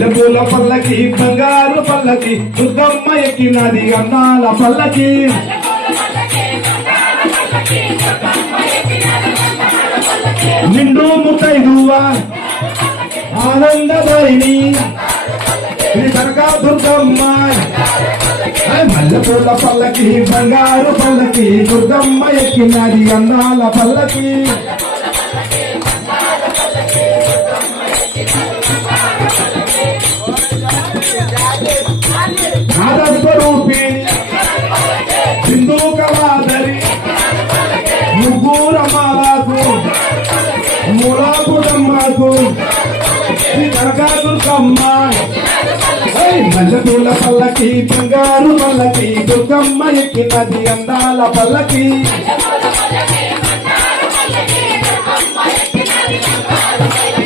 మల్లెపూల పల్లకి బంగారు పల్లకి దుర్గమ్మ ఎక్కినది అన్నాల పల్లకి. నిండు ముత్తైదువా ఆనందదాయిని. శ్రీ కనక దుర్గమ్మ. మల్లెపూల పల్లకి బంగారు పల్లకి దుర్గమ్మ ఎక్కినది అన్నాల పల్లకి. మూలాపురమ్మకు దుర్గమ్మ మల్లెపూల పల్లకి బంగారు పల్లకి దుర్గమ్మ ఎక్కినది అందాల పల్లకి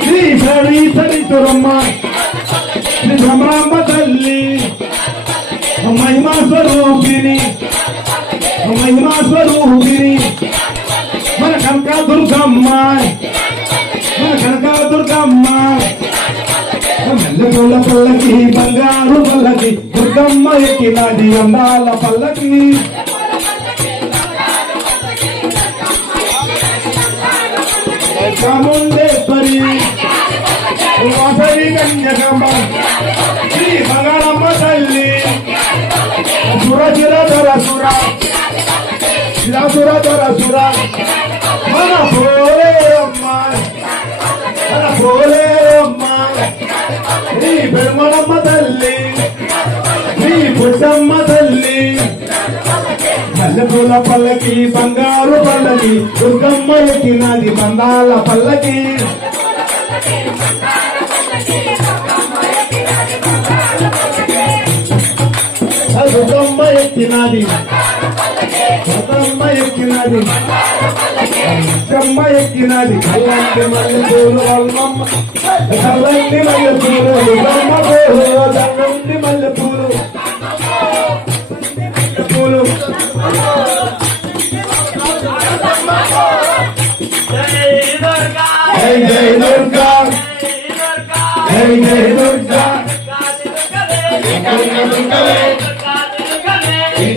శ్రీ సరి సరితురమ్మ శ్రీ భ్రమరాంబ తల్లి మహిమా స్వరూపిణి మహిమా స్వరూపిణి మన కనక దుర్గమ్మ దుర్గమ్మ. మల్లెపూల పల్లకి బంగారు పల్లకి దుర్గమ్మ ఎక్కినది అందాల పల్లకి. చాముండేశ్వరి వాసరి కన్యకమ్మ శ్రీ బంగారమ్మ తల్లి. సుర చిర సుర. సుర. గుడ్డమ్మ తల్లి. మల్లెపూల పల్లకి బంగారు పల్లకి దుర్గమ్మ ఎక్కినది బందాల పల్లకి. దుర్గమ్మ ఎక్కినది దుర్గమ్మ ఎక్కినది దుర్గమ్మ ఎక్కినది. కల్లంటి మల్లెపూలు వల్లమ్మ కల్లంటి మల్లెపూలు దుర్గమ్మ పూలు దండంటి మల్లెపూలు. జై జై దుర్గా జై జై దుర్గా కనక దుర్గవే ఈ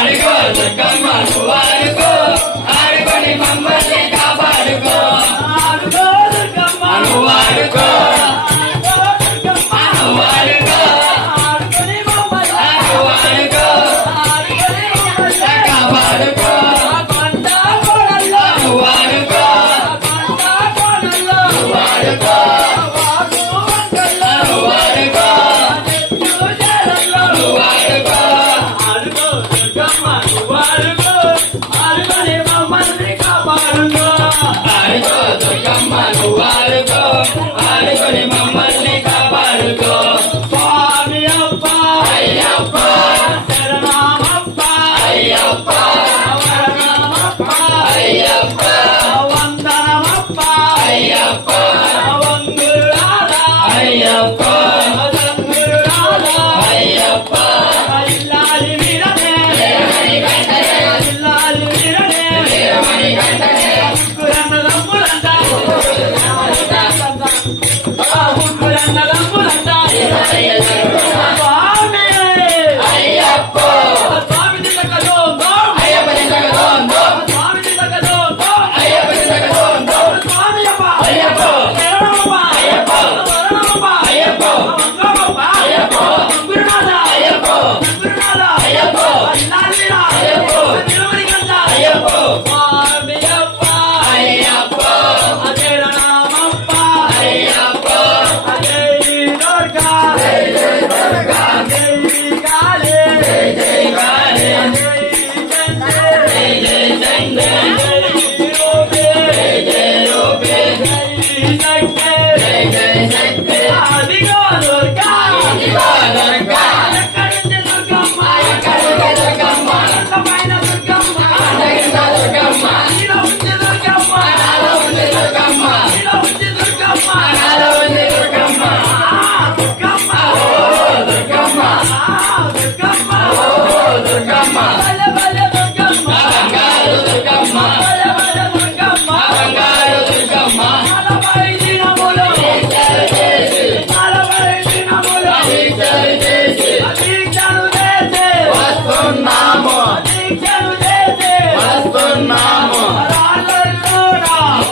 అడుగో దుర్గమ్మ నువ్వు అడుగో అడుగుని మమ్మల్ని దుర్గమ్మ